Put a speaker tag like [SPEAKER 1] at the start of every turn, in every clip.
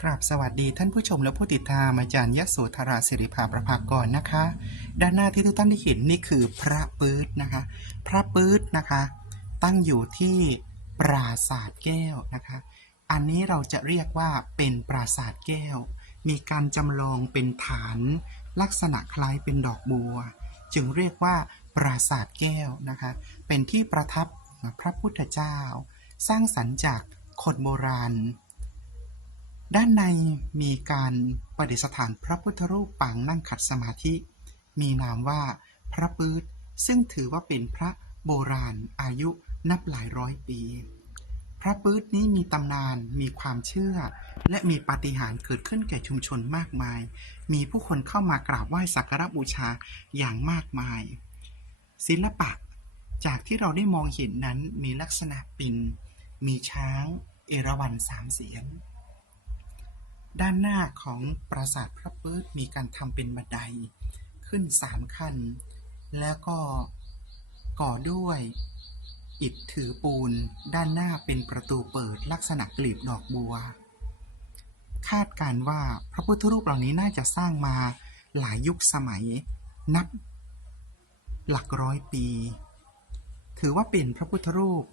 [SPEAKER 1] กราบสวัสดีท่านผู้ชมและผู้ติดตามอาจารย์ยโสธราสิริภาประภากรนะคะ ด้านหน้าที่ทุกท่านได้เห็นนี่คือพระปื๊ดนะคะ พระปื๊ดนะคะ ตั้งอยู่ที่ปราสาทแก้วนะคะ อันนี้เราจะเรียกว่าเป็นปราสาทแก้ว มีการจำลองเป็นฐานลักษณะคล้ายเป็นดอกบัว จึงเรียกว่าปราสาทแก้วนะคะ เป็นที่ประทับพระพุทธเจ้า สร้างสรรค์จากคนโบราณ ด้านในมีการประดิษฐานพระพุทธรูปปางนั่งขัดสมาธิ มีนามว่าพระปื๊ดซึ่งถือว่าเป็นพระโบราณอายุนับหลายร้อยปี พระปื๊ดนี้มีตำนานมีความเชื่อ และมีปาฏิหาริย์เกิดขึ้นแก่ชุมชนมากมาย มีผู้คนเข้ามากราบไหว้สักการะบูชาอย่างมากมาย ศิลปะจากที่เราได้มองเห็นนั้นมีลักษณะปินมีช้าง เอราวัณสามเสียน ด้านหน้าของปราสาทพระปื๊ดมีการทำเป็นบันไดขึ้นสามขั้น แล้วก็ก่อด้วยอิฐถือปูน ด้านหน้าเป็นประตูเปิดลักษณะกลีบดอกบัว คาดการว่าพระพุทธรูปเหล่านี้น่าจะสร้างมาหลายยุคสมัยนับหลักร้อยปี ถือว่าเป็นพระพุทธรูป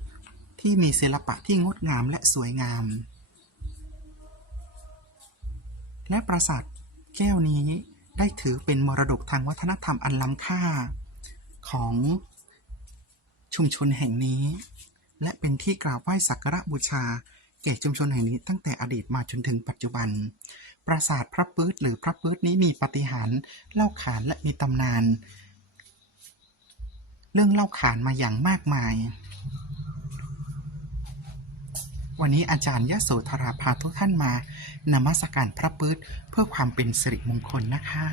[SPEAKER 1] ที่มีศิลปะที่งดงามและสวยงาม และปราสาทแก้วนี้ได้ถือเป็นมรดกทางวัฒนธรรมอันล้ำค่าของชุมชนแห่งนี้ และเป็นที่กราบไหว้สักการะบูชาแก่ชุมชนแห่งนี้ตั้งแต่อดีตมาจนถึงปัจจุบัน ปราสาทพระปื๊ดหรือพระปื๊ดนี้มีปาฏิหาริย์เล่าขานและมีตำนาน เรื่องเล่าขานมาอย่างมากมาย วันนี้อาจารย์ยโสธราพาทุกท่านมานมัสการพระปื๊ดเพื่อความเป็นสิริมงคลนะคะ